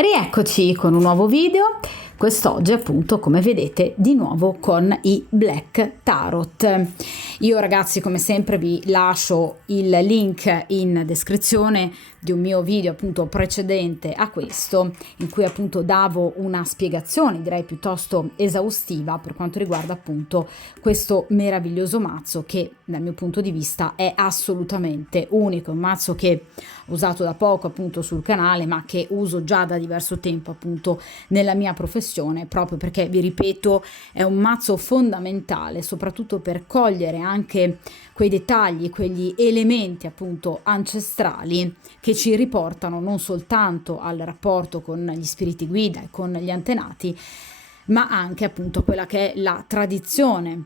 Rieccoci con un nuovo video, quest'oggi appunto come vedete di nuovo con i Black Tarot. Io ragazzi come sempre vi lascio il link in descrizione di un mio video appunto precedente a questo, in cui appunto davo una spiegazione direi piuttosto esaustiva per quanto riguarda appunto questo meraviglioso mazzo che dal mio punto di vista è assolutamente unico, un mazzo che ho usato da poco appunto sul canale ma che uso già da diverso tempo appunto nella mia professione, proprio perché vi ripeto è un mazzo fondamentale soprattutto per cogliere anche quei dettagli, quegli elementi appunto ancestrali che ci riportano non soltanto al rapporto con gli spiriti guida e con gli antenati, ma anche appunto quella che è la tradizione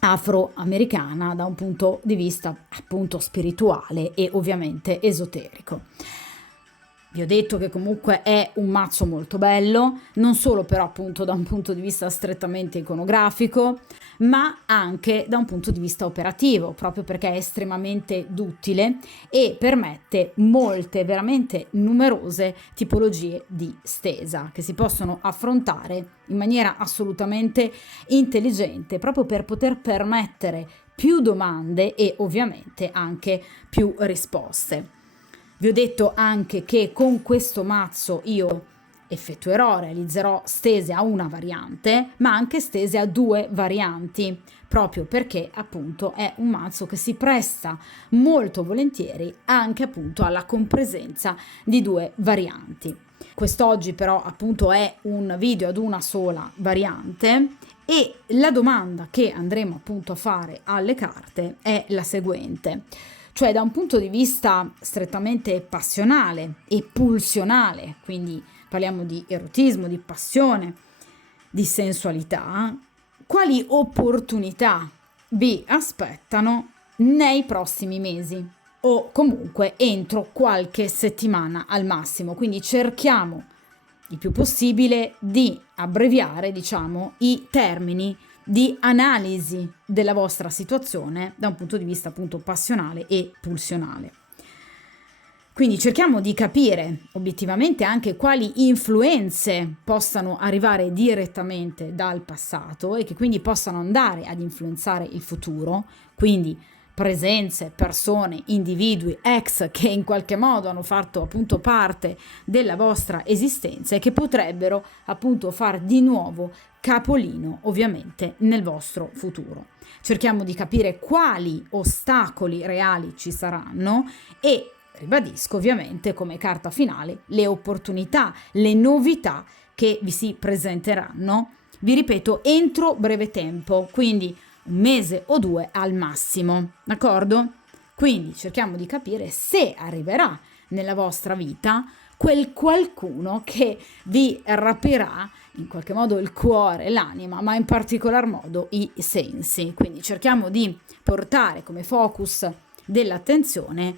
afroamericana da un punto di vista appunto spirituale e ovviamente esoterico. Vi ho detto che comunque è un mazzo molto bello, non solo però appunto da un punto di vista strettamente iconografico, ma anche da un punto di vista operativo, proprio perché è estremamente duttile e permette molte, veramente numerose tipologie di stesa che si possono affrontare in maniera assolutamente intelligente, proprio per poter permettere più domande e ovviamente anche più risposte. Vi ho detto anche che con questo mazzo io realizzerò stese a una variante, ma anche stese a due varianti, proprio perché appunto è un mazzo che si presta molto volentieri anche appunto alla compresenza di due varianti. Quest'oggi però appunto è un video ad una sola variante e la domanda che andremo appunto a fare alle carte è la seguente. Cioè da un punto di vista strettamente passionale e pulsionale, quindi parliamo di erotismo, di passione, di sensualità, quali opportunità vi aspettano nei prossimi mesi o comunque entro qualche settimana al massimo? Quindi cerchiamo il più possibile di abbreviare, diciamo, i termini di analisi della vostra situazione da un punto di vista appunto passionale e pulsionale. Quindi cerchiamo di capire obiettivamente anche quali influenze possano arrivare direttamente dal passato e che quindi possano andare ad influenzare il futuro, quindi presenze, persone, individui, ex che in qualche modo hanno fatto appunto parte della vostra esistenza e che potrebbero appunto far di nuovo capolino ovviamente nel vostro futuro. Cerchiamo di capire quali ostacoli reali ci saranno e ribadisco ovviamente come carta finale le opportunità, le novità che vi si presenteranno, vi ripeto, entro breve tempo, quindi un mese o due al massimo, d'accordo? Quindi cerchiamo di capire se arriverà nella vostra vita quel qualcuno che vi rapirà in qualche modo il cuore, l'anima, ma in particolar modo i sensi. Quindi cerchiamo di portare come focus dell'attenzione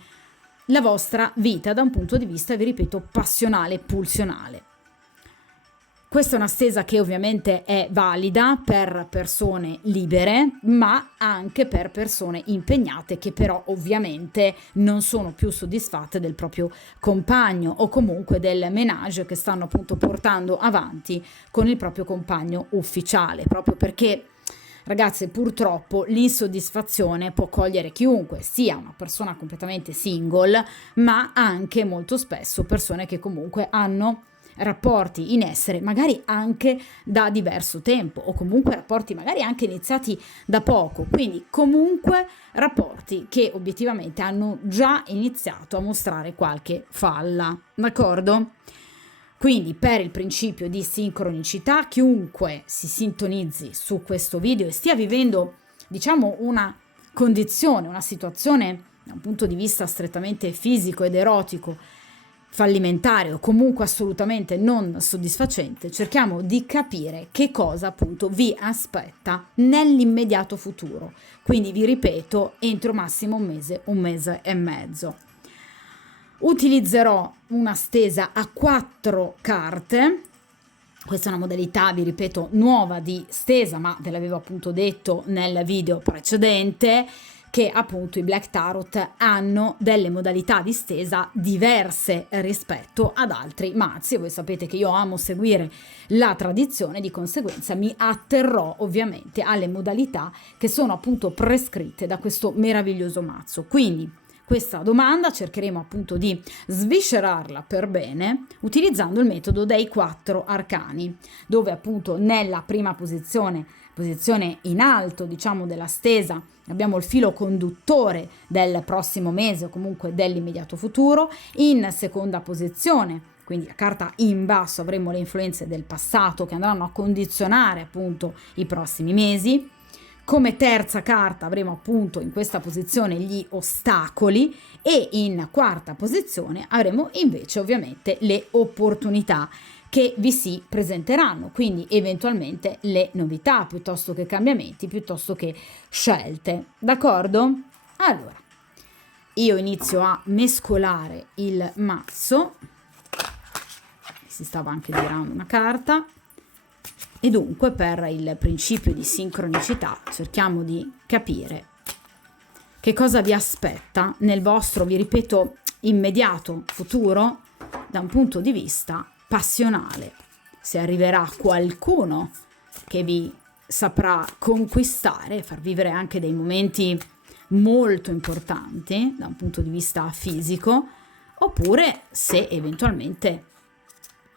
la vostra vita da un punto di vista, vi ripeto, passionale, pulsionale. Questa è una stesa che ovviamente è valida per persone libere, ma anche per persone impegnate che però ovviamente non sono più soddisfatte del proprio compagno o comunque del ménage che stanno appunto portando avanti con il proprio compagno ufficiale, proprio perché ragazze, purtroppo l'insoddisfazione può cogliere chiunque, sia una persona completamente single, ma anche molto spesso persone che comunque hanno rapporti in essere magari anche da diverso tempo o comunque rapporti magari anche iniziati da poco, quindi comunque rapporti che obiettivamente hanno già iniziato a mostrare qualche falla, d'accordo? Quindi per il principio di sincronicità, chiunque si sintonizzi su questo video e stia vivendo, diciamo, una condizione, una situazione da un punto di vista strettamente fisico ed erotico, fallimentare o comunque assolutamente non soddisfacente, cerchiamo di capire che cosa appunto vi aspetta nell'immediato futuro. Quindi vi ripeto, entro massimo un mese e mezzo. Utilizzerò una stesa a 4 carte. Questa è una modalità, vi ripeto, nuova di stesa, ma ve l'avevo appunto detto nel video precedente, che appunto i Black Tarot hanno delle modalità di stesa diverse rispetto ad altri mazzi. Voi sapete che io amo seguire la tradizione, di conseguenza mi atterrò ovviamente alle modalità che sono appunto prescritte da questo meraviglioso mazzo. Quindi questa domanda cercheremo appunto di sviscerarla per bene utilizzando il metodo dei 4 arcani, dove appunto nella prima posizione in alto, diciamo, della stesa, abbiamo il filo conduttore del prossimo mese o comunque dell'immediato futuro. In seconda posizione, quindi la carta in basso, avremo le influenze del passato che andranno a condizionare appunto i prossimi mesi. Come terza carta avremo appunto in questa posizione gli ostacoli e in quarta posizione avremo invece ovviamente le opportunità che vi si presenteranno, quindi eventualmente le novità piuttosto che cambiamenti, piuttosto che scelte, d'accordo? Allora, io inizio a mescolare il mazzo, si stava anche girando una carta, e dunque per il principio di sincronicità cerchiamo di capire che cosa vi aspetta nel vostro, vi ripeto, immediato futuro da un punto di vista passionale. Se arriverà qualcuno che vi saprà conquistare, far vivere anche dei momenti molto importanti da un punto di vista fisico, oppure se eventualmente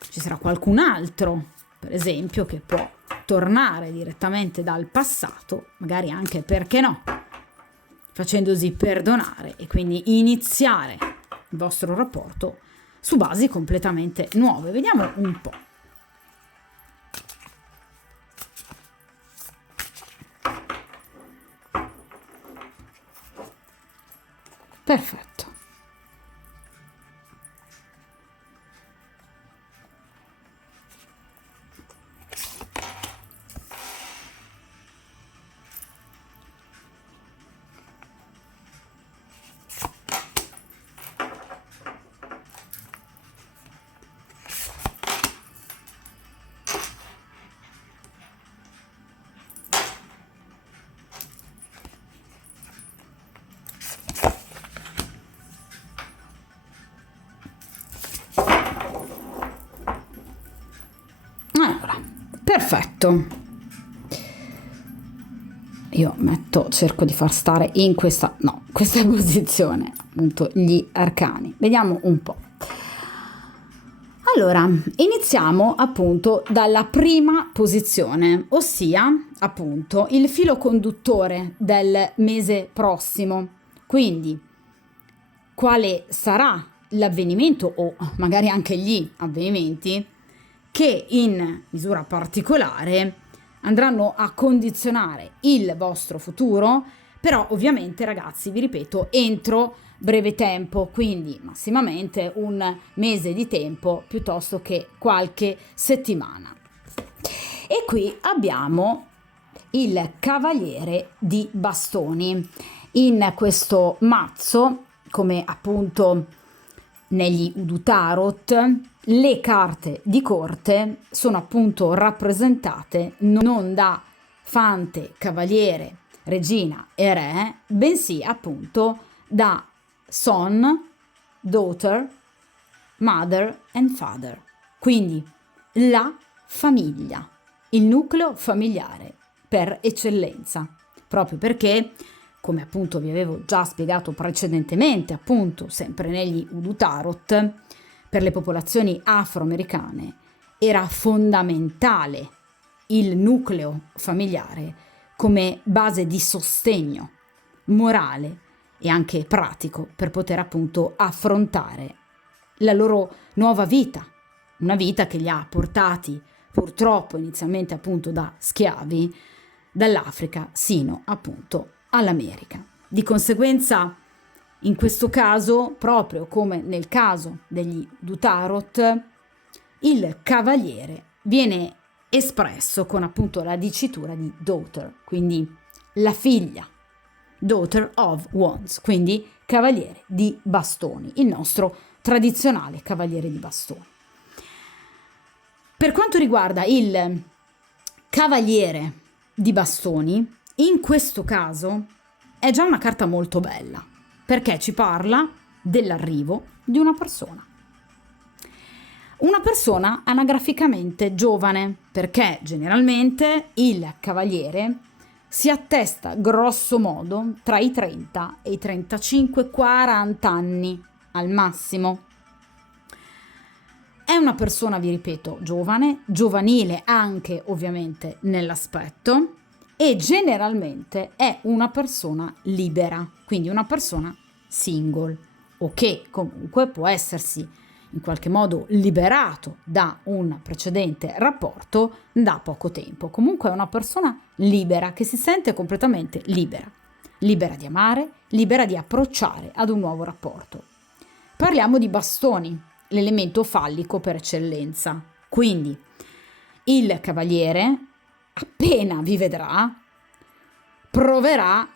ci sarà qualcun altro, per esempio, che può tornare direttamente dal passato, magari anche, perché no, facendosi perdonare e quindi iniziare il vostro rapporto su basi completamente nuove. Vediamo un po'. Perfetto. Allora, perfetto. Io cerco di far stare in questa posizione, appunto, gli arcani. Vediamo un po'. Allora, iniziamo appunto dalla prima posizione, ossia appunto il filo conduttore del mese prossimo. Quindi, quale sarà l'avvenimento o magari anche gli avvenimenti che in misura particolare andranno a condizionare il vostro futuro, però ovviamente, ragazzi, vi ripeto, entro breve tempo, quindi massimamente un mese di tempo piuttosto che qualche settimana. E qui abbiamo il Cavaliere di Bastoni. In questo mazzo, come appunto negli Udu Tarot, le carte di corte sono appunto rappresentate non da fante, cavaliere, regina e re, bensì appunto da son, daughter, mother and father. Quindi la famiglia, il nucleo familiare per eccellenza, proprio perché, come appunto vi avevo già spiegato precedentemente, appunto sempre negli Udu Tarot, per le popolazioni afroamericane era fondamentale il nucleo familiare come base di sostegno morale e anche pratico per poter appunto affrontare la loro nuova vita, una vita che li ha portati purtroppo inizialmente appunto da schiavi dall'Africa sino appunto all'America. Di conseguenza, in questo caso, proprio come nel caso degli Udu Tarot, il cavaliere viene espresso con appunto la dicitura di daughter, quindi la figlia, daughter of wands, quindi cavaliere di bastoni, il nostro tradizionale cavaliere di bastoni. Per quanto riguarda il cavaliere di bastoni, in questo caso è già una carta molto bella, perché ci parla dell'arrivo di una persona. Una persona anagraficamente giovane, perché generalmente il cavaliere si attesta grosso modo tra i 30 e i 35-40 anni al massimo. È una persona, vi ripeto, giovane, giovanile anche ovviamente nell'aspetto, e generalmente è una persona libera, quindi una persona single, o che comunque può essersi in qualche modo liberato da un precedente rapporto da poco tempo. Comunque è una persona libera, che si sente completamente libera, libera di amare, libera di approcciare ad un nuovo rapporto. Parliamo di bastoni, l'elemento fallico per eccellenza. Quindi il cavaliere, appena vi vedrà, proverà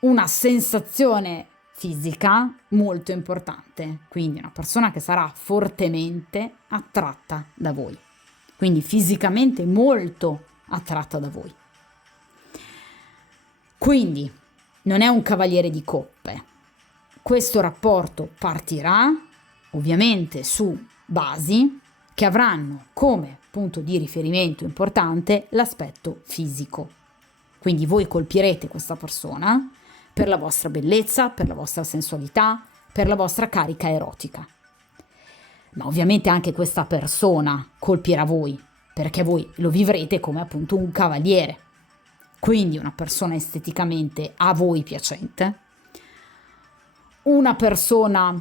una sensazione fisica molto importante, quindi una persona che sarà fortemente attratta da voi, quindi fisicamente molto attratta da voi. Quindi non è un cavaliere di coppe. Questo rapporto partirà ovviamente su basi che avranno come punto di riferimento importante l'aspetto fisico. Quindi voi colpirete questa persona per la vostra bellezza, per la vostra sensualità, per la vostra carica erotica. Ma ovviamente anche questa persona colpirà voi, perché voi lo vivrete come appunto un cavaliere. Quindi una persona esteticamente a voi piacente, una persona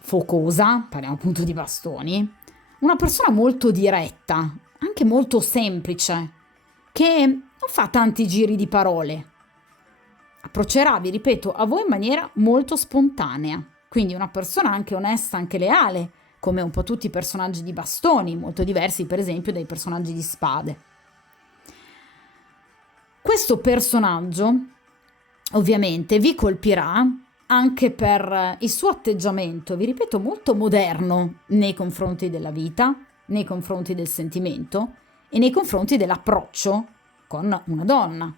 focosa, parliamo appunto di bastoni, una persona molto diretta, anche molto semplice, che non fa tanti giri di parole. Approccerà, vi ripeto, a voi in maniera molto spontanea, quindi una persona anche onesta, anche leale, come un po' tutti i personaggi di bastoni, molto diversi per esempio dai personaggi di spade. Questo personaggio ovviamente vi colpirà anche per il suo atteggiamento, vi ripeto, molto moderno nei confronti della vita, nei confronti del sentimento e nei confronti dell'approccio con una donna.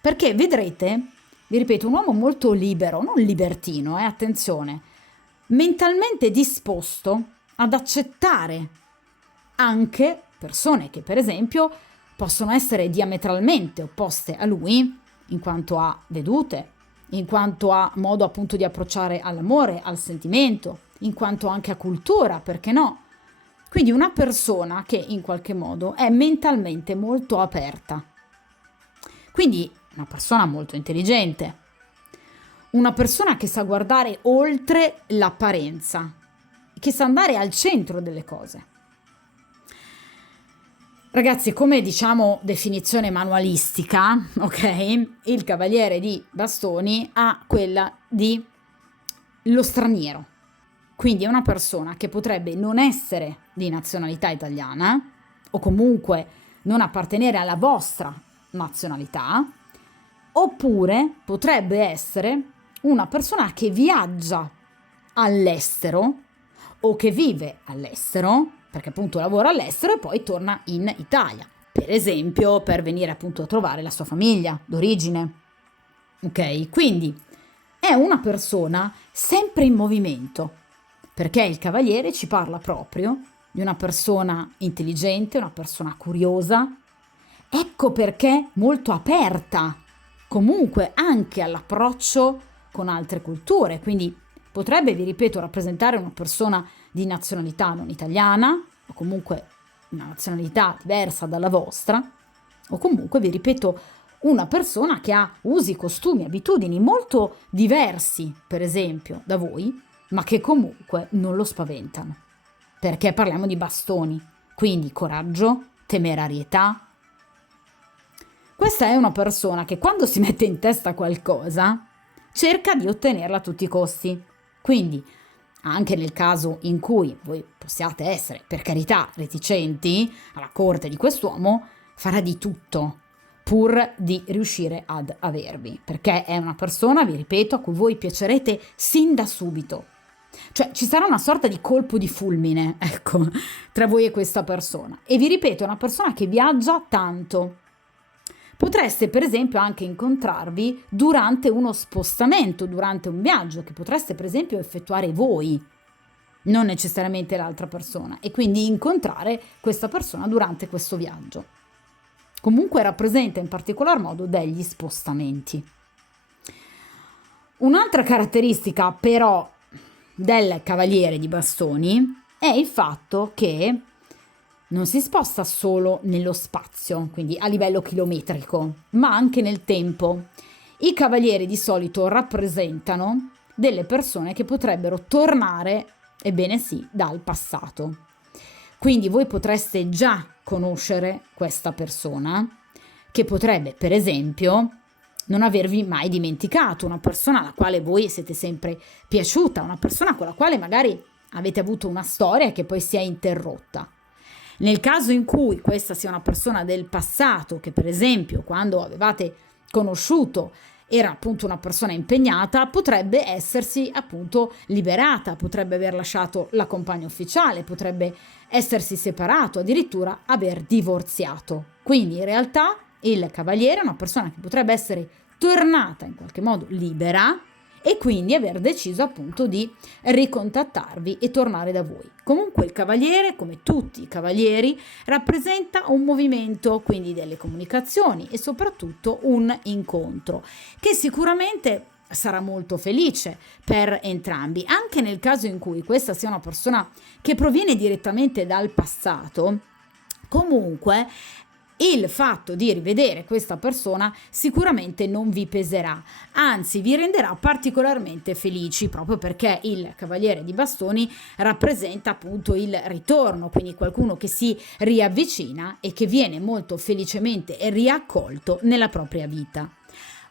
Perché vedrete, vi ripeto, un uomo molto libero, non libertino, attenzione, mentalmente disposto ad accettare anche persone che per esempio possono essere diametralmente opposte a lui in quanto a vedute, in quanto a modo appunto di approcciare all'amore, al sentimento, in quanto anche a cultura, perché no? Quindi una persona che in qualche modo è mentalmente molto aperta. Quindi una persona molto intelligente, una persona che sa guardare oltre l'apparenza, che sa andare al centro delle cose. Ragazzi, come diciamo definizione manualistica, ok? Il cavaliere di bastoni ha quella di lo straniero. Quindi è una persona che potrebbe non essere di nazionalità italiana o comunque non appartenere alla vostra nazionalità, oppure potrebbe essere una persona che viaggia all'estero o che vive all'estero, perché appunto lavora all'estero e poi torna in Italia, per esempio per venire appunto a trovare la sua famiglia d'origine. Ok? Quindi è una persona sempre in movimento, perché il cavaliere ci parla proprio di una persona intelligente, una persona curiosa, ecco perché molto aperta, comunque anche all'approccio con altre culture, quindi potrebbe, vi ripeto, rappresentare una persona di nazionalità non italiana, o comunque una nazionalità diversa dalla vostra, o comunque, vi ripeto, una persona che ha usi, costumi, abitudini molto diversi, per esempio, da voi, ma che comunque non lo spaventano. Perché parliamo di bastoni, quindi coraggio, temerarietà. Questa è una persona che quando si mette in testa qualcosa, cerca di ottenerla a tutti i costi. Quindi, anche nel caso in cui voi possiate essere, per carità, reticenti alla corte di quest'uomo, farà di tutto pur di riuscire ad avervi, perché è una persona, vi ripeto, a cui voi piacerete sin da subito. Cioè ci sarà una sorta di colpo di fulmine, ecco, tra voi e questa persona. E vi ripeto, è una persona che viaggia tanto, Potreste per esempio anche incontrarvi durante uno spostamento, durante un viaggio che potreste per esempio effettuare voi, non necessariamente l'altra persona, e quindi incontrare questa persona durante questo viaggio. Comunque rappresenta in particolar modo degli spostamenti. Un'altra caratteristica però del cavaliere di bastoni è il fatto che non si sposta solo nello spazio, quindi a livello chilometrico, ma anche nel tempo. I cavalieri di solito rappresentano delle persone che potrebbero tornare, ebbene sì, dal passato. Quindi voi potreste già conoscere questa persona che potrebbe, per esempio, non avervi mai dimenticato, una persona alla quale voi siete sempre piaciuta, una persona con la quale magari avete avuto una storia che poi si è interrotta. Nel caso in cui questa sia una persona del passato, che per esempio quando avevate conosciuto era appunto una persona impegnata, potrebbe essersi appunto liberata, potrebbe aver lasciato la compagna ufficiale, potrebbe essersi separato, addirittura aver divorziato. Quindi in realtà il cavaliere è una persona che potrebbe essere tornata in qualche modo libera e quindi aver deciso appunto di ricontattarvi e tornare da voi. Comunque il cavaliere, come tutti i cavalieri, rappresenta un movimento, quindi delle comunicazioni e soprattutto un incontro, che sicuramente sarà molto felice per entrambi, anche nel caso in cui questa sia una persona che proviene direttamente dal passato. Comunque il fatto di rivedere questa persona sicuramente non vi peserà, anzi vi renderà particolarmente felici, proprio perché il cavaliere di bastoni rappresenta appunto il ritorno, quindi qualcuno che si riavvicina e che viene molto felicemente riaccolto nella propria vita.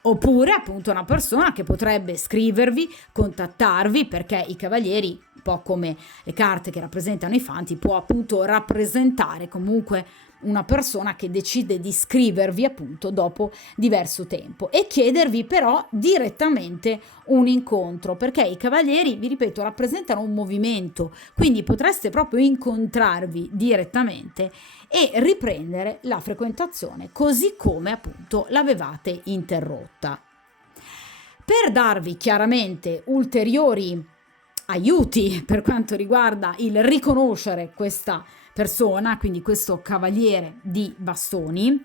Oppure appunto una persona che potrebbe scrivervi, contattarvi, perché i cavalieri, un po' come le carte che rappresentano i fanti, può appunto rappresentare comunque una persona che decide di scrivervi appunto dopo diverso tempo e chiedervi però direttamente un incontro, perché i cavalieri, vi ripeto, rappresentano un movimento, quindi potreste proprio incontrarvi direttamente e riprendere la frequentazione così come appunto l'avevate interrotta. Per darvi chiaramente ulteriori aiuti per quanto riguarda il riconoscere questa persona, quindi questo cavaliere di bastoni,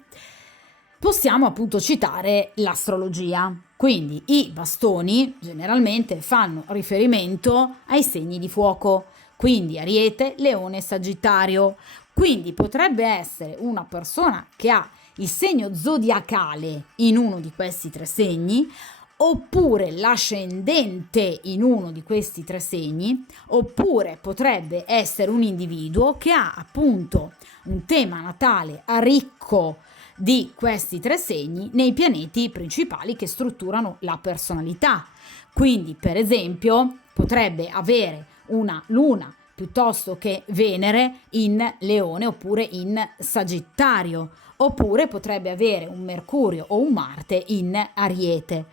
possiamo appunto citare l'astrologia. Quindi i bastoni generalmente fanno riferimento ai segni di fuoco, quindi Ariete, Leone, Sagittario. Quindi potrebbe essere una persona che ha il segno zodiacale in uno di questi tre segni, oppure l'ascendente in uno di questi tre segni, oppure potrebbe essere un individuo che ha appunto un tema natale ricco di questi tre segni nei pianeti principali che strutturano la personalità. Quindi, per esempio, potrebbe avere una luna piuttosto che Venere in Leone oppure in Sagittario, oppure potrebbe avere un Mercurio o un Marte in Ariete.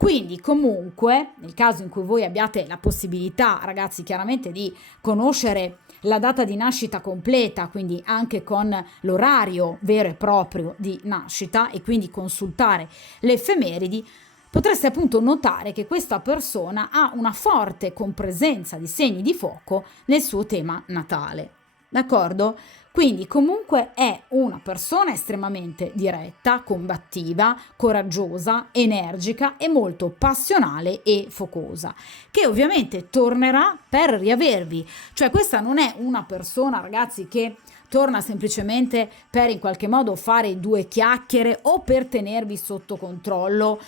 Quindi comunque, nel caso in cui voi abbiate la possibilità, ragazzi, chiaramente di conoscere la data di nascita completa, quindi anche con l'orario vero e proprio di nascita e quindi consultare le effemeridi, potreste appunto notare che questa persona ha una forte compresenza di segni di fuoco nel suo tema natale. D'accordo? Quindi comunque è una persona estremamente diretta, combattiva, coraggiosa, energica e molto passionale e focosa, che ovviamente tornerà per riavervi. Cioè questa non è una persona, ragazzi, che torna semplicemente per in qualche modo fare due chiacchiere o per tenervi sotto controllo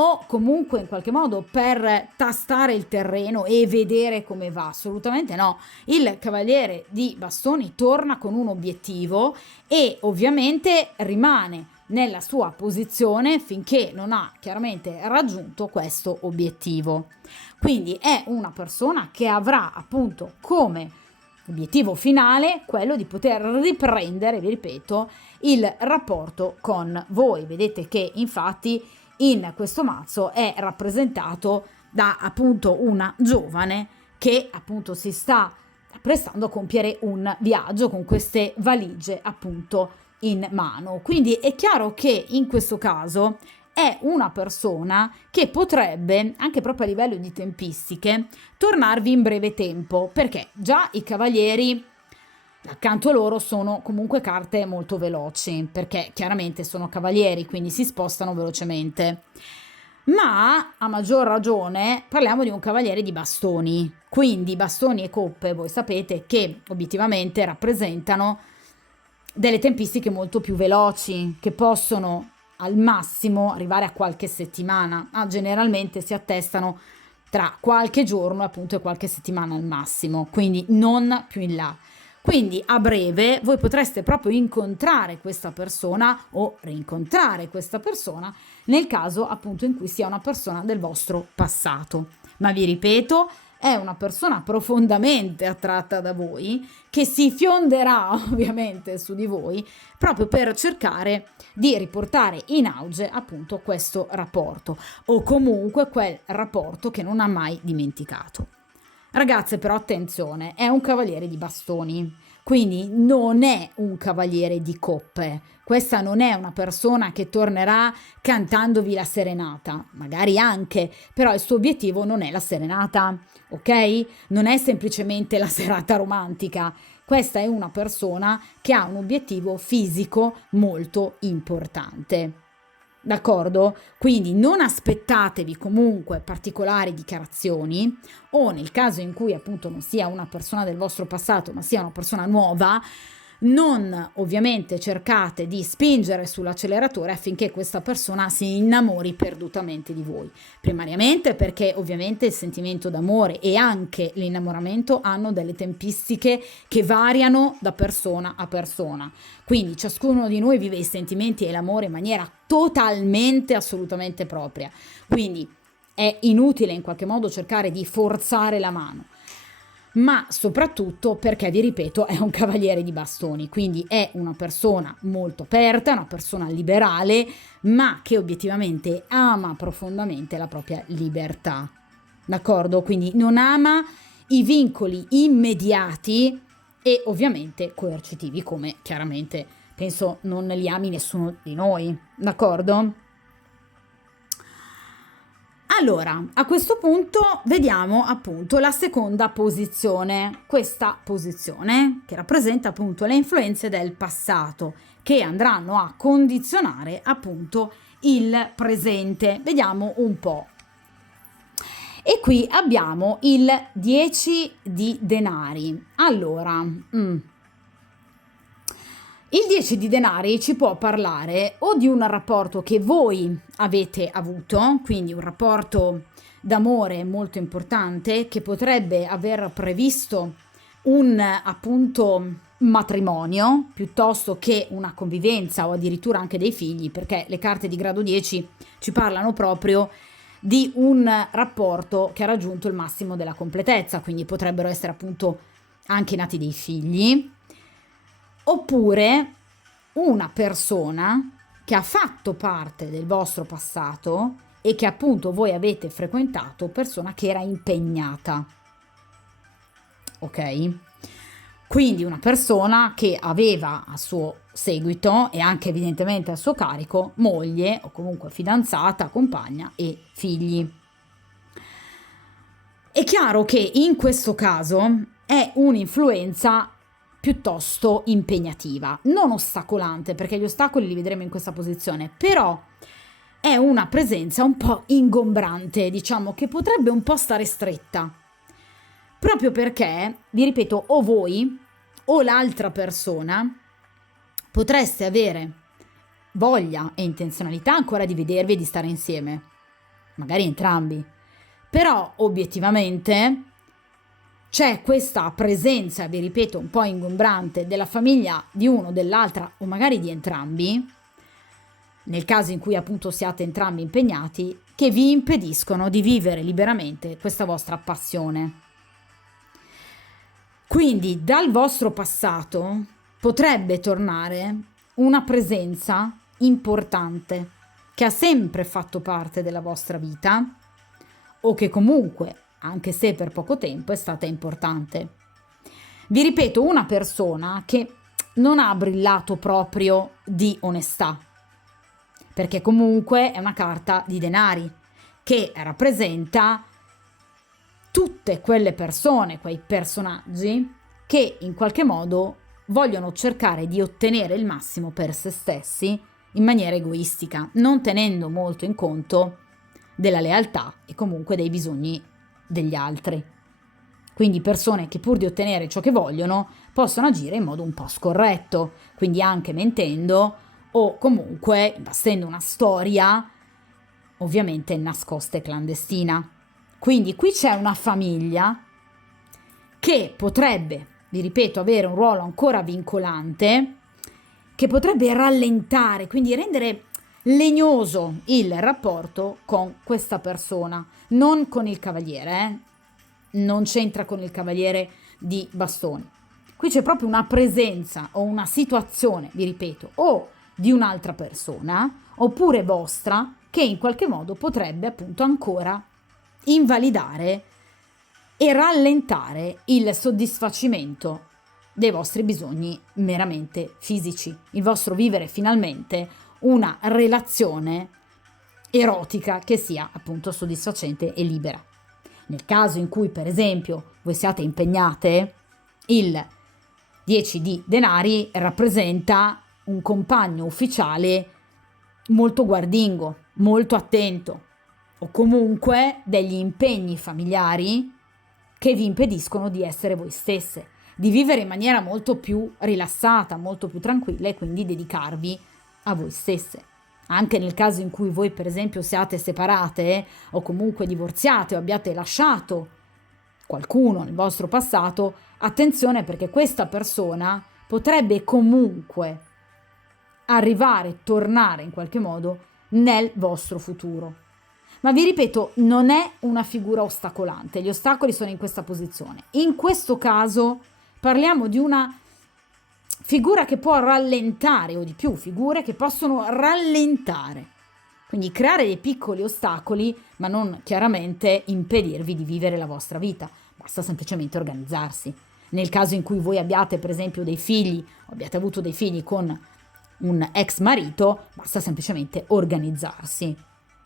o comunque in qualche modo per tastare il terreno e vedere come va. Assolutamente no. Il cavaliere di bastoni torna con un obiettivo e ovviamente rimane nella sua posizione finché non ha chiaramente raggiunto questo obiettivo. Quindi è una persona che avrà appunto come obiettivo finale quello di poter riprendere, vi ripeto, il rapporto con voi. Vedete che infatti in questo mazzo è rappresentato da appunto una giovane che appunto si sta prestando a compiere un viaggio con queste valigie appunto in mano. Quindi è chiaro che in questo caso è una persona che potrebbe, anche proprio a livello di tempistiche, tornarvi in breve tempo, perché già i cavalieri accanto a loro sono comunque carte molto veloci, perché chiaramente sono cavalieri, quindi si spostano velocemente. Ma a maggior ragione parliamo di un cavaliere di bastoni, quindi bastoni e coppe, voi sapete che obiettivamente rappresentano delle tempistiche molto più veloci, che possono al massimo arrivare a qualche settimana, ma generalmente si attestano tra qualche giorno appunto e qualche settimana al massimo, quindi non più in là. Quindi a breve voi potreste proprio incontrare questa persona o rincontrare questa persona nel caso appunto in cui sia una persona del vostro passato. Ma vi ripeto, è una persona profondamente attratta da voi che si fionderà ovviamente su di voi proprio per cercare di riportare in auge appunto questo rapporto o comunque quel rapporto che non ha mai dimenticato. Ragazze, però attenzione, è un cavaliere di bastoni, quindi non è un cavaliere di coppe. Questa non è una persona che tornerà cantandovi la serenata, magari anche, però il suo obiettivo non è la serenata, ok? Non è semplicemente la serata romantica. Questa è una persona che ha un obiettivo fisico molto importante. D'accordo? Quindi non aspettatevi comunque particolari dichiarazioni o nel caso in cui appunto non sia una persona del vostro passato ma sia una persona nuova, non ovviamente cercate di spingere sull'acceleratore affinché questa persona si innamori perdutamente di voi. Primariamente perché ovviamente il sentimento d'amore e anche l'innamoramento hanno delle tempistiche che variano da persona a persona. Quindi ciascuno di noi vive i sentimenti e l'amore in maniera totalmente, assolutamente propria. Quindi è inutile in qualche modo cercare di forzare la mano. Ma soprattutto perché, vi ripeto, è un cavaliere di bastoni, quindi è una persona molto aperta, una persona liberale, ma che obiettivamente ama profondamente la propria libertà, d'accordo? Quindi non ama i vincoli immediati e ovviamente coercitivi, come chiaramente penso non li ami nessuno di noi, d'accordo? Allora, a questo punto vediamo appunto la seconda posizione, questa posizione che rappresenta appunto le influenze del passato che andranno a condizionare appunto il presente. Vediamo un po'. E qui abbiamo il 10 di denari. Allora, il 10 di denari ci può parlare o di un rapporto che voi avete avuto, quindi un rapporto d'amore molto importante che potrebbe aver previsto un appunto matrimonio piuttosto che una convivenza o addirittura anche dei figli, perché le carte di grado 10 ci parlano proprio di un rapporto che ha raggiunto il massimo della completezza, quindi potrebbero essere appunto anche nati dei figli. Oppure una persona che ha fatto parte del vostro passato e che appunto voi avete frequentato, persona che era impegnata. Ok? Quindi una persona che aveva a suo seguito e anche evidentemente a suo carico moglie o comunque fidanzata, compagna e figli. È chiaro che in questo caso è un'influenza piuttosto impegnativa, non ostacolante, perché gli ostacoli li vedremo in questa posizione, però è una presenza un po' ingombrante, diciamo, che potrebbe un po' stare stretta, proprio perché, vi ripeto, o voi o l'altra persona potreste avere voglia e intenzionalità ancora di vedervi e di stare insieme, magari entrambi, però obiettivamente c'è questa presenza, vi ripeto, un po' ingombrante della famiglia di uno, dell'altra o magari di entrambi, nel caso in cui appunto siate entrambi impegnati, che vi impediscono di vivere liberamente questa vostra passione. Quindi dal vostro passato potrebbe tornare una presenza importante che ha sempre fatto parte della vostra vita o che comunque, anche se per poco tempo, è stata importante. Vi ripeto, una persona che non ha brillato proprio di onestà, perché comunque è una carta di denari che rappresenta tutte quelle persone, quei personaggi che in qualche modo vogliono cercare di ottenere il massimo per se stessi in maniera egoistica, non tenendo molto in conto della lealtà e comunque dei bisogni degli altri. Quindi persone che pur di ottenere ciò che vogliono possono agire in modo un po' scorretto, quindi anche mentendo o comunque imbastendo una storia ovviamente nascosta e clandestina. Quindi qui c'è una famiglia che potrebbe, vi ripeto, avere un ruolo ancora vincolante, che potrebbe rallentare, quindi rendere legnoso il rapporto con questa persona, non con il cavaliere, non c'entra con il cavaliere di bastoni. Qui c'è proprio una presenza o una situazione, vi ripeto, o di un'altra persona, oppure vostra, che in qualche modo potrebbe appunto ancora invalidare e rallentare il soddisfacimento dei vostri bisogni meramente fisici, il vostro vivere finalmente una relazione erotica che sia appunto soddisfacente e libera. Nel caso in cui, per esempio, voi siate impegnate, il 10 di denari rappresenta un compagno ufficiale molto guardingo, molto attento, o comunque degli impegni familiari che vi impediscono di essere voi stesse, di vivere in maniera molto più rilassata, molto più tranquilla e quindi dedicarvi a voi stesse. Anche nel caso in cui voi, per esempio, siate separate o comunque divorziate o abbiate lasciato qualcuno nel vostro passato, attenzione, perché questa persona potrebbe comunque arrivare, tornare in qualche modo nel vostro futuro. Ma vi ripeto, non è una figura ostacolante, gli ostacoli sono in questa posizione. In questo caso parliamo di una figura che può rallentare, o di più figure che possono rallentare, quindi creare dei piccoli ostacoli, ma non chiaramente impedirvi di vivere la vostra vita, basta semplicemente organizzarsi. Nel caso in cui voi abbiate per esempio dei figli, o abbiate avuto dei figli con un ex marito, basta semplicemente organizzarsi,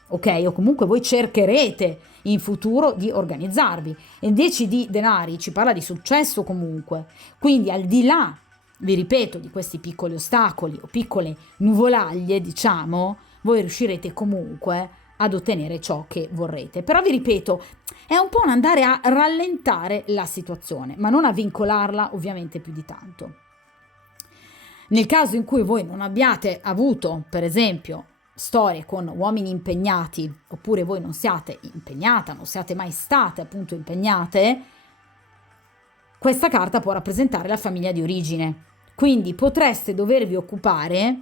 ok? O comunque voi cercherete in futuro di organizzarvi. E il 10 di denari ci parla di successo comunque, quindi al di là, vi ripeto, di questi piccoli ostacoli o piccole nuvolaglie, diciamo, voi riuscirete comunque ad ottenere ciò che vorrete. Però vi ripeto, è un po' un andare a rallentare la situazione, ma non a vincolarla ovviamente più di tanto. Nel caso in cui voi non abbiate avuto, per esempio, storie con uomini impegnati, oppure voi non siate impegnata, non siate mai state appunto impegnate, questa carta può rappresentare la famiglia di origine. Quindi potreste dovervi occupare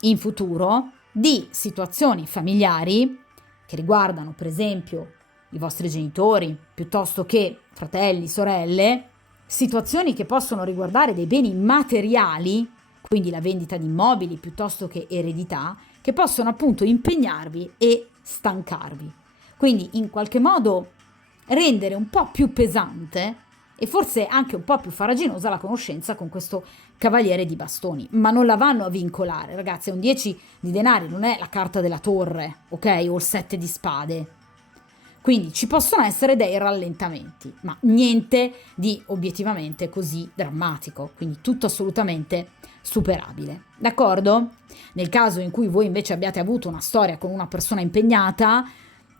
in futuro di situazioni familiari che riguardano, per esempio, i vostri genitori, piuttosto che fratelli, sorelle, situazioni che possono riguardare dei beni materiali, quindi la vendita di immobili piuttosto che eredità, che possono appunto impegnarvi e stancarvi. Quindi in qualche modo rendere un po' più pesante e forse anche un po' più farraginosa la conoscenza con questo cavaliere di bastoni, ma non la vanno a vincolare, ragazzi. Un 10 di denari non è la carta della torre, ok? O il 7 di spade. Quindi ci possono essere dei rallentamenti, ma niente di obiettivamente così drammatico, quindi tutto assolutamente superabile, d'accordo? Nel caso in cui voi invece abbiate avuto una storia con una persona impegnata,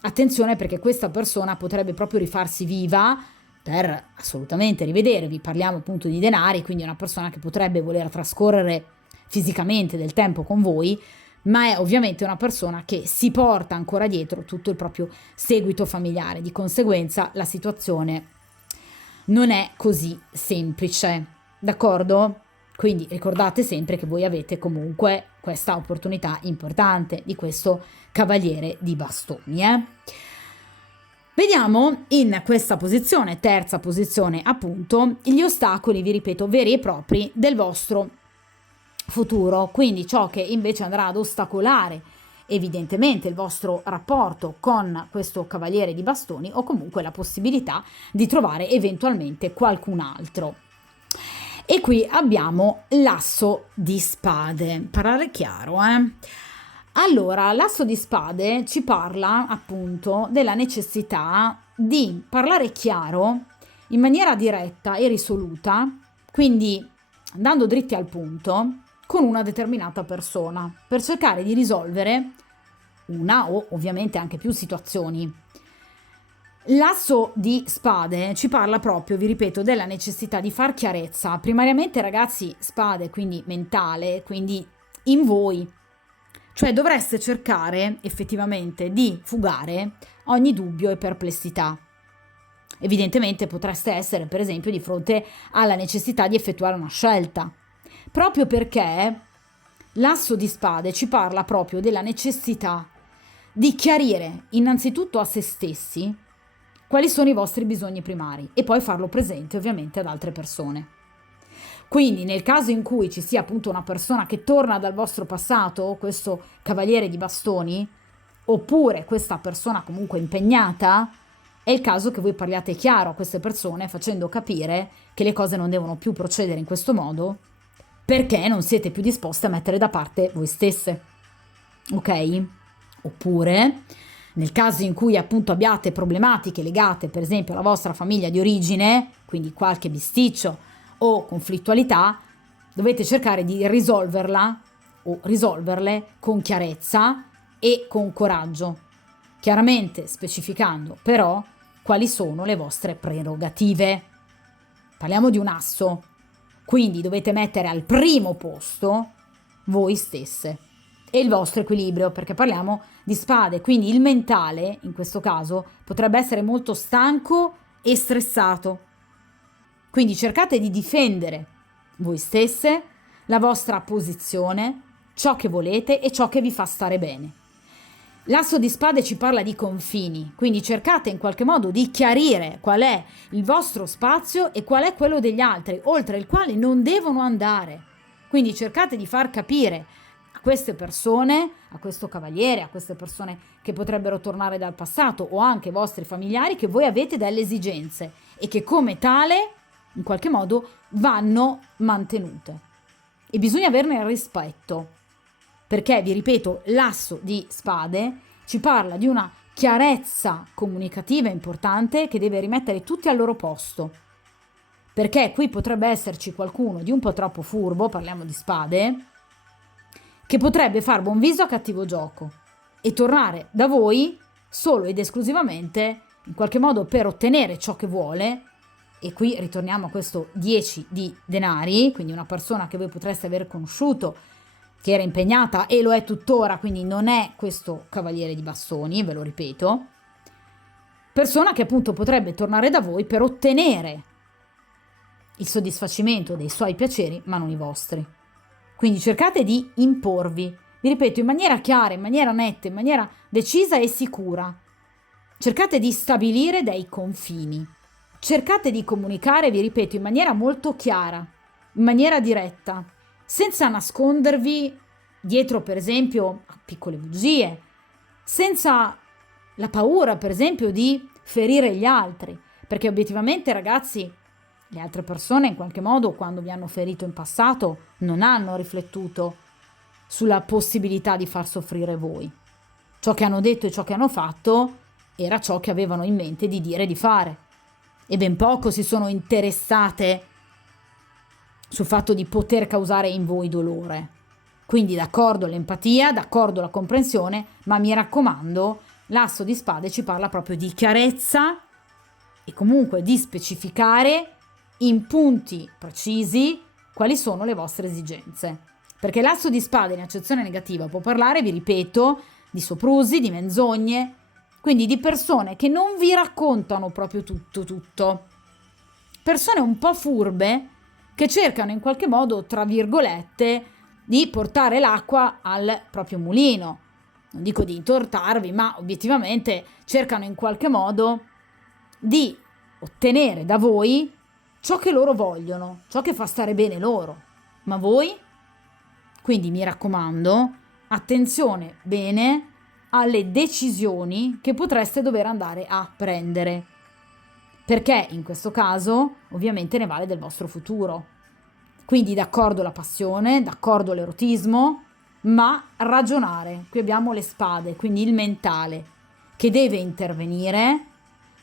attenzione, perché questa persona potrebbe proprio rifarsi viva per assolutamente rivedervi. Parliamo appunto di denari, quindi è una persona che potrebbe voler trascorrere fisicamente del tempo con voi, ma è ovviamente una persona che si porta ancora dietro tutto il proprio seguito familiare. Di conseguenza la situazione non è così semplice, d'accordo? Quindi ricordate sempre che voi avete comunque questa opportunità importante di questo cavaliere di bastoni, Vediamo in questa posizione, terza posizione appunto, gli ostacoli, vi ripeto, veri e propri del vostro futuro, quindi ciò che invece andrà ad ostacolare evidentemente il vostro rapporto con questo cavaliere di bastoni, o comunque la possibilità di trovare eventualmente qualcun altro. E qui abbiamo l'asso di spade. Parlare chiaro, eh? Allora, l'asso di spade ci parla appunto della necessità di parlare chiaro in maniera diretta e risoluta, quindi andando dritti al punto, con una determinata persona, per cercare di risolvere una o ovviamente anche più situazioni. L'asso di spade ci parla proprio, vi ripeto, della necessità di far chiarezza. Primariamente, ragazzi, spade, quindi mentale, quindi in voi. Cioè dovreste cercare effettivamente di fugare ogni dubbio e perplessità. Evidentemente potreste essere, per esempio, di fronte alla necessità di effettuare una scelta, proprio perché l'asso di spade ci parla proprio della necessità di chiarire innanzitutto a se stessi quali sono i vostri bisogni primari e poi farlo presente ovviamente ad altre persone. Quindi nel caso in cui ci sia appunto una persona che torna dal vostro passato, questo cavaliere di bastoni, oppure questa persona comunque impegnata, è il caso che voi parliate chiaro a queste persone facendo capire che le cose non devono più procedere in questo modo perché non siete più disposte a mettere da parte voi stesse. Ok? Oppure nel caso in cui appunto abbiate problematiche legate per esempio alla vostra famiglia di origine, quindi qualche bisticcio o conflittualità, dovete cercare di risolverla o risolverle con chiarezza e con coraggio, chiaramente specificando però quali sono le vostre prerogative. Parliamo di un asso, quindi dovete mettere al primo posto voi stesse e il vostro equilibrio, perché parliamo di spade, quindi il mentale in questo caso potrebbe essere molto stanco e stressato. Quindi cercate di difendere voi stesse, la vostra posizione, ciò che volete e ciò che vi fa stare bene. L'asso di spade ci parla di confini, quindi cercate in qualche modo di chiarire qual è il vostro spazio e qual è quello degli altri, oltre il quale non devono andare. Quindi cercate di far capire a queste persone, a questo cavaliere, a queste persone che potrebbero tornare dal passato o anche ai vostri familiari che voi avete delle esigenze e che come tale in qualche modo vanno mantenute. E bisogna averne il rispetto, perché vi ripeto, l'asso di spade ci parla di una chiarezza comunicativa importante che deve rimettere tutti al loro posto, perché qui potrebbe esserci qualcuno di un po' troppo furbo, parliamo di spade, che potrebbe far buon viso a cattivo gioco e tornare da voi solo ed esclusivamente in qualche modo per ottenere ciò che vuole. E qui ritorniamo a questo 10 di denari, quindi una persona che voi potreste aver conosciuto, che era impegnata e lo è tuttora, quindi non è questo cavaliere di bastoni, ve lo ripeto, persona che appunto potrebbe tornare da voi per ottenere il soddisfacimento dei suoi piaceri, ma non i vostri. Quindi cercate di imporvi, vi ripeto, in maniera chiara, in maniera netta, in maniera decisa e sicura. Cercate di stabilire dei confini. Cercate di comunicare, vi ripeto, in maniera molto chiara, in maniera diretta, senza nascondervi dietro, per esempio, a piccole bugie, senza la paura, per esempio, di ferire gli altri, perché obiettivamente, ragazzi, le altre persone in qualche modo, quando vi hanno ferito in passato, non hanno riflettuto sulla possibilità di far soffrire voi. Ciò che hanno detto e ciò che hanno fatto era ciò che avevano in mente di dire e di fare. E ben poco si sono interessate sul fatto di poter causare in voi dolore. Quindi d'accordo l'empatia, d'accordo la comprensione, ma mi raccomando, l'asso di spade ci parla proprio di chiarezza e comunque di specificare in punti precisi quali sono le vostre esigenze. Perché l'asso di spade in accezione negativa può parlare, vi ripeto, di soprusi, di menzogne, quindi di persone che non vi raccontano proprio tutto. Persone un po' furbe che cercano in qualche modo, tra virgolette, di portare l'acqua al proprio mulino. Non dico di intortarvi, ma obiettivamente cercano in qualche modo di ottenere da voi ciò che loro vogliono, ciò che fa stare bene loro. Ma voi? Quindi mi raccomando, attenzione bene alle decisioni che potreste dover andare a prendere, perché in questo caso ovviamente ne vale del vostro futuro. Quindi d'accordo la passione, d'accordo l'erotismo, ma ragionare. Qui abbiamo le spade, quindi il mentale che deve intervenire,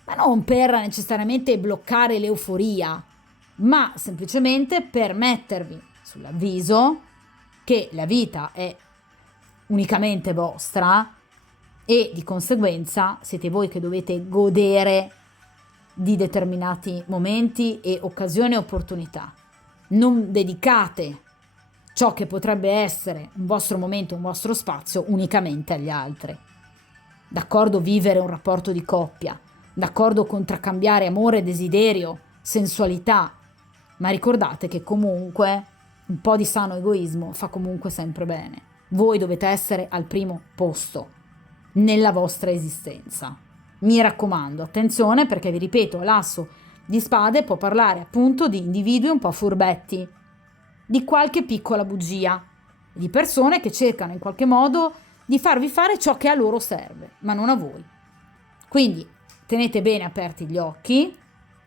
ma non per necessariamente bloccare l'euforia, ma semplicemente per mettervi sull'avviso che la vita è unicamente vostra e di conseguenza siete voi che dovete godere di determinati momenti e occasioni e opportunità. Non dedicate ciò che potrebbe essere un vostro momento, un vostro spazio unicamente agli altri. D'accordo vivere un rapporto di coppia, d'accordo contraccambiare amore, desiderio, sensualità, ma ricordate che comunque un po' di sano egoismo fa comunque sempre bene. Voi dovete essere al primo posto nella vostra esistenza. Mi raccomando, attenzione, perché vi ripeto, l'asso di spade può parlare appunto di individui un po' furbetti, di qualche piccola bugia, di persone che cercano in qualche modo di farvi fare ciò che a loro serve, ma non a voi. Quindi tenete bene aperti gli occhi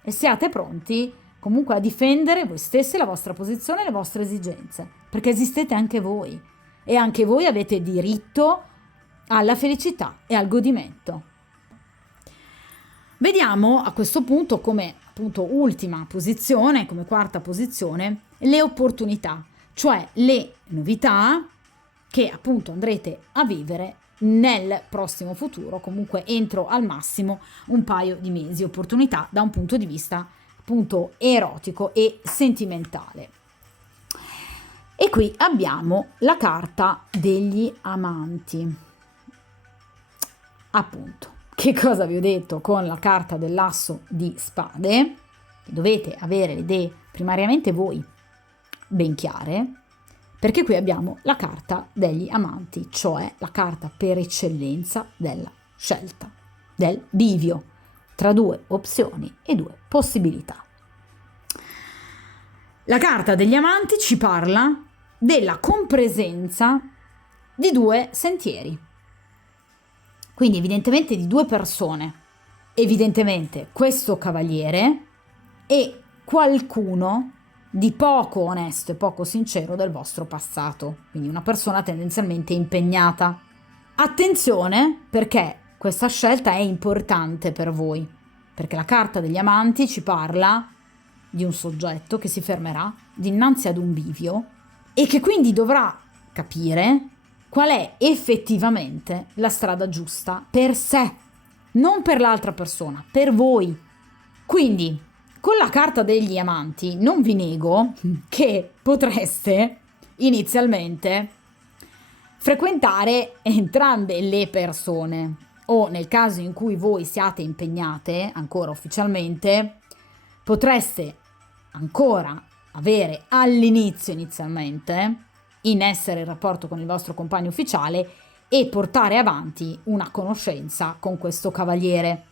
e siate pronti comunque a difendere voi stessi, la vostra posizione e le vostre esigenze, perché esistete anche voi e anche voi avete diritto alla felicità e al godimento. Vediamo a questo punto come appunto ultima posizione, come quarta posizione, le opportunità, cioè le novità che appunto andrete a vivere nel prossimo futuro, comunque entro al massimo un paio di mesi, opportunità da un punto di vista appunto erotico e sentimentale. E qui abbiamo la carta degli amanti. Appunto, che cosa vi ho detto con la carta dell'asso di spade? Dovete avere le idee primariamente voi ben chiare, perché qui abbiamo la carta degli amanti, cioè la carta per eccellenza della scelta, del bivio tra due opzioni e due possibilità. La carta degli amanti ci parla della compresenza di due sentieri, quindi evidentemente di due persone, evidentemente questo cavaliere e qualcuno di poco onesto e poco sincero del vostro passato, quindi una persona tendenzialmente impegnata. Attenzione, perché questa scelta è importante per voi, perché la carta degli amanti ci parla di un soggetto che si fermerà dinanzi ad un bivio e che quindi dovrà capire qual è effettivamente la strada giusta per sé, non per l'altra persona, per voi. Quindi, con la carta degli amanti non vi nego che potreste inizialmente frequentare entrambe le persone, o nel caso in cui voi siate impegnate ancora ufficialmente, potreste ancora avere all'inizio inizialmente in essere il rapporto con il vostro compagno ufficiale e portare avanti una conoscenza con questo cavaliere.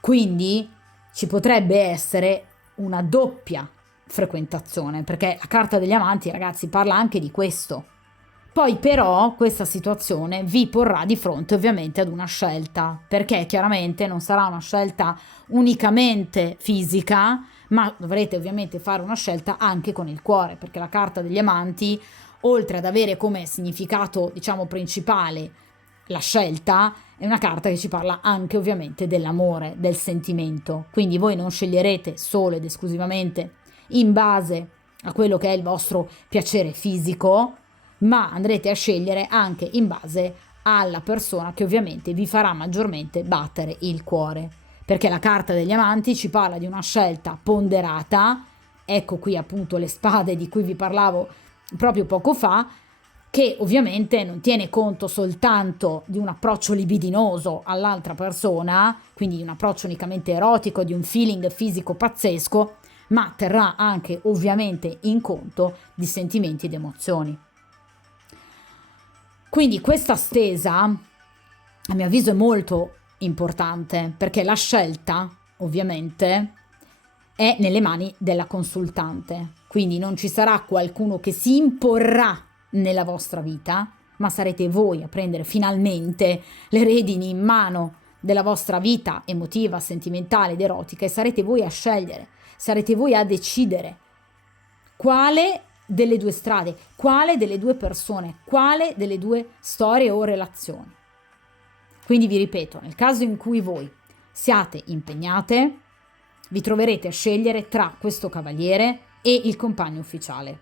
Quindi ci potrebbe essere una doppia frequentazione, perché la carta degli amanti, ragazzi, parla anche di questo. Poi però questa situazione vi porrà di fronte ovviamente ad una scelta, perché chiaramente non sarà una scelta unicamente fisica, ma dovrete ovviamente fare una scelta anche con il cuore, perché la carta degli amanti, oltre ad avere come significato, diciamo, principale la scelta, è una carta che ci parla anche ovviamente dell'amore, del sentimento. Quindi voi non sceglierete solo ed esclusivamente in base a quello che è il vostro piacere fisico, ma andrete a scegliere anche in base alla persona che ovviamente vi farà maggiormente battere il cuore, perché la carta degli amanti ci parla di una scelta ponderata. Ecco qui appunto le spade di cui vi parlavo proprio poco fa, che ovviamente non tiene conto soltanto di un approccio libidinoso all'altra persona, quindi di un approccio unicamente erotico, di un feeling fisico pazzesco, ma terrà anche ovviamente in conto di sentimenti ed emozioni. Quindi questa stesa, a mio avviso, è molto importante, perché la scelta, ovviamente, è nelle mani della consultante. Quindi non ci sarà qualcuno che si imporrà nella vostra vita, ma sarete voi a prendere finalmente le redini in mano della vostra vita emotiva, sentimentale ed erotica, e sarete voi a scegliere, sarete voi a decidere quale delle due strade, quale delle due persone, quale delle due storie o relazioni. Quindi vi ripeto, nel caso in cui voi siate impegnate, vi troverete a scegliere tra questo cavaliere e il compagno ufficiale.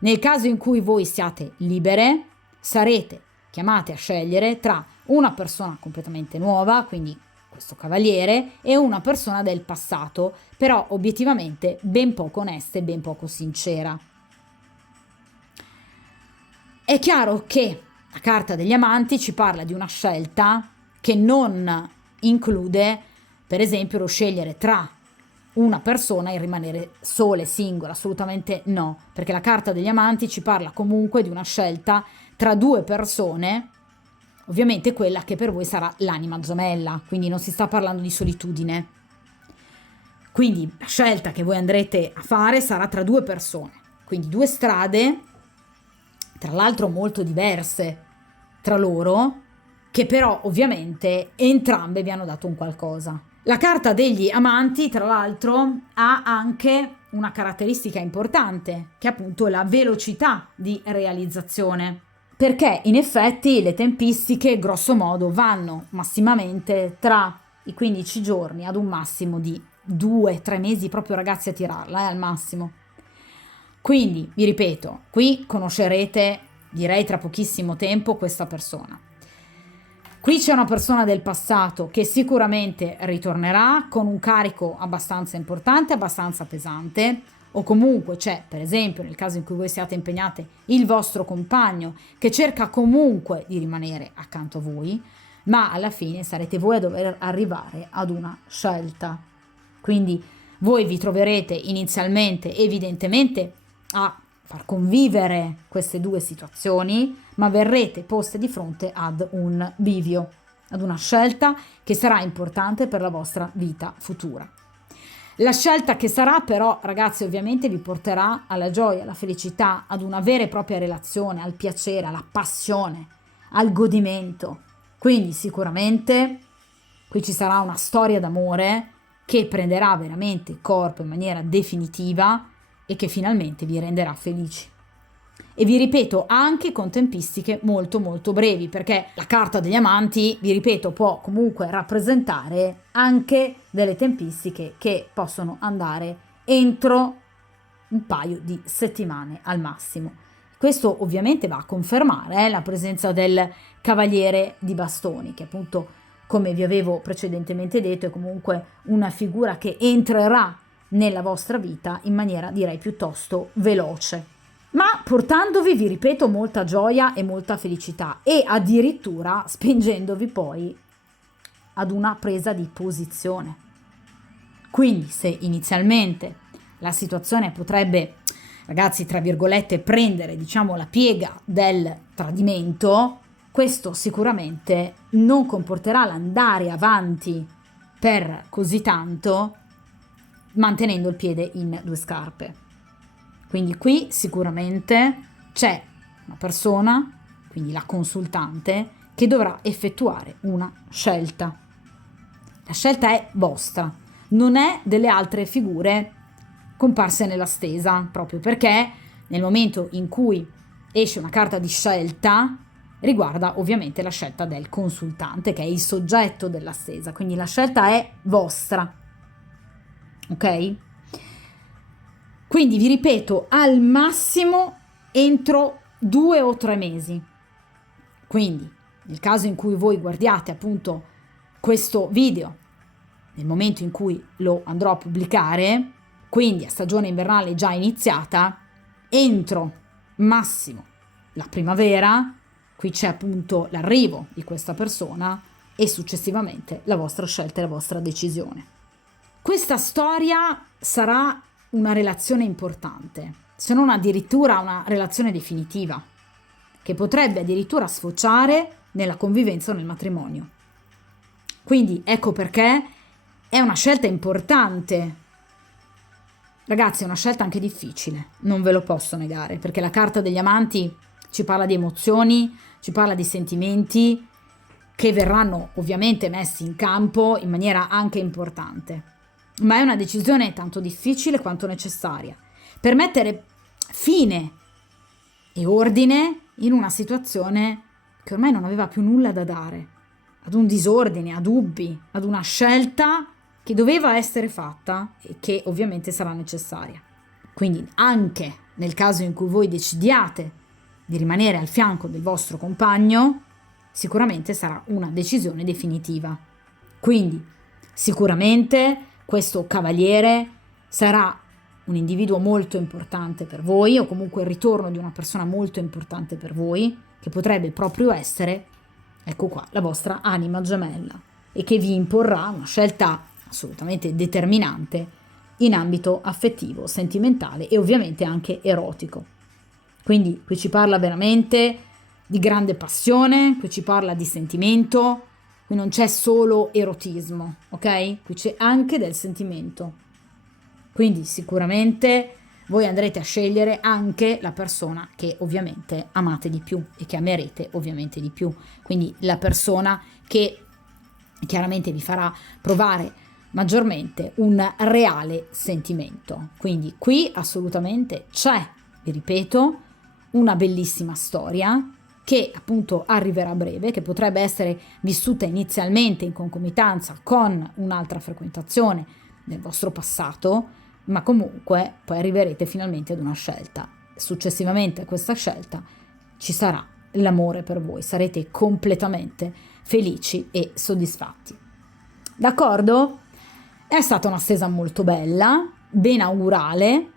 Nel caso in cui voi siate libere, sarete chiamate a scegliere tra una persona completamente nuova, quindi questo cavaliere, e una persona del passato, però obiettivamente ben poco onesta e ben poco sincera. È chiaro che la carta degli amanti ci parla di una scelta che non include, per esempio, lo scegliere tra una persona e rimanere sole, singola, assolutamente no, perché la carta degli amanti ci parla comunque di una scelta tra due persone, ovviamente quella che per voi sarà l'anima gemella, quindi non si sta parlando di solitudine. Quindi la scelta che voi andrete a fare sarà tra due persone, quindi due strade, tra l'altro molto diverse tra loro, che però ovviamente entrambe vi hanno dato un qualcosa. La carta degli amanti, tra l'altro, ha anche una caratteristica importante, che è appunto la velocità di realizzazione, perché in effetti le tempistiche grosso modo vanno massimamente tra i 15 giorni ad un massimo di 2-3 mesi, proprio ragazzi a tirarla, al massimo. Quindi, vi ripeto, qui conoscerete, direi tra pochissimo tempo, questa persona. Qui c'è una persona del passato che sicuramente ritornerà con un carico abbastanza importante, abbastanza pesante, o comunque c'è, per esempio, nel caso in cui voi siate impegnate, il vostro compagno che cerca comunque di rimanere accanto a voi, ma alla fine sarete voi a dover arrivare ad una scelta. Quindi voi vi troverete inizialmente, evidentemente, a far convivere queste due situazioni, ma verrete poste di fronte ad un bivio, ad una scelta che sarà importante per la vostra vita futura. La scelta che sarà però, ragazzi, ovviamente vi porterà alla gioia, alla felicità, ad una vera e propria relazione, al piacere, alla passione, al godimento. Quindi sicuramente qui ci sarà una storia d'amore che prenderà veramente corpo in maniera definitiva e che finalmente vi renderà felici. E vi ripeto, anche con tempistiche molto molto brevi, perché la carta degli amanti, vi ripeto, può comunque rappresentare anche delle tempistiche che possono andare entro un paio di settimane al massimo. Questo ovviamente va a confermare la presenza del cavaliere di bastoni, che appunto, come vi avevo precedentemente detto, è comunque una figura che entrerà nella vostra vita in maniera, direi, piuttosto veloce, ma portandovi, vi ripeto, molta gioia e molta felicità, e addirittura spingendovi poi ad una presa di posizione. Quindi se inizialmente la situazione potrebbe, ragazzi, tra virgolette, prendere, diciamo, la piega del tradimento, questo sicuramente non comporterà l'andare avanti per così tanto, mantenendo il piede in due scarpe. Quindi qui sicuramente c'è una persona, quindi la consultante, che dovrà effettuare una scelta. La scelta è vostra, non è delle altre figure comparse nella stesa, proprio perché nel momento in cui esce una carta di scelta riguarda ovviamente la scelta del consultante, che è il soggetto della stesa, quindi la scelta è vostra. Ok? Quindi vi ripeto, al massimo entro 2 o 3 mesi. Quindi nel caso in cui voi guardiate appunto questo video nel momento in cui lo andrò a pubblicare, quindi a stagione invernale già iniziata, entro massimo la primavera, qui c'è appunto l'arrivo di questa persona e successivamente la vostra scelta e la vostra decisione. Questa storia sarà una relazione importante, se non addirittura una relazione definitiva, che potrebbe addirittura sfociare nella convivenza o nel matrimonio. Quindi ecco perché è una scelta importante. Ragazzi, è una scelta anche difficile, non ve lo posso negare, perché la carta degli amanti ci parla di emozioni, ci parla di sentimenti che verranno ovviamente messi in campo in maniera anche importante. Ma è una decisione tanto difficile quanto necessaria, per mettere fine e ordine in una situazione che ormai non aveva più nulla da dare, ad un disordine, a dubbi, ad una scelta che doveva essere fatta e che ovviamente sarà necessaria. Quindi anche nel caso in cui voi decidiate di rimanere al fianco del vostro compagno, sicuramente sarà una decisione definitiva. Quindi sicuramente questo cavaliere sarà un individuo molto importante per voi, o comunque il ritorno di una persona molto importante per voi, che potrebbe proprio essere, ecco qua, la vostra anima gemella, e che vi imporrà una scelta assolutamente determinante in ambito affettivo, sentimentale e ovviamente anche erotico. Quindi qui ci parla veramente di grande passione, qui ci parla di sentimento, qui non c'è solo erotismo, ok? Qui c'è anche del sentimento. Quindi sicuramente voi andrete a scegliere anche la persona che ovviamente amate di più e che amerete ovviamente di più. Quindi la persona che chiaramente vi farà provare maggiormente un reale sentimento. Quindi qui assolutamente c'è, vi ripeto, una bellissima storia che appunto arriverà a breve, che potrebbe essere vissuta inizialmente in concomitanza con un'altra frequentazione del vostro passato, ma comunque poi arriverete finalmente ad una scelta. Successivamente a questa scelta ci sarà l'amore per voi, sarete completamente felici e soddisfatti. D'accordo? È stata una stesa molto bella, ben augurale,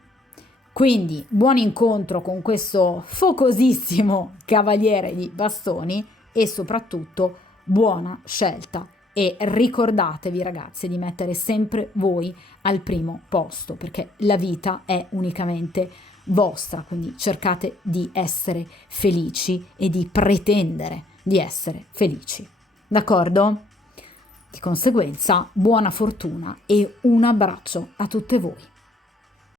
quindi buon incontro con questo focosissimo cavaliere di bastoni e soprattutto buona scelta. E ricordatevi ragazzi di mettere sempre voi al primo posto, perché la vita è unicamente vostra, quindi cercate di essere felici e di pretendere di essere felici. D'accordo? Di conseguenza, buona fortuna e un abbraccio a tutte voi.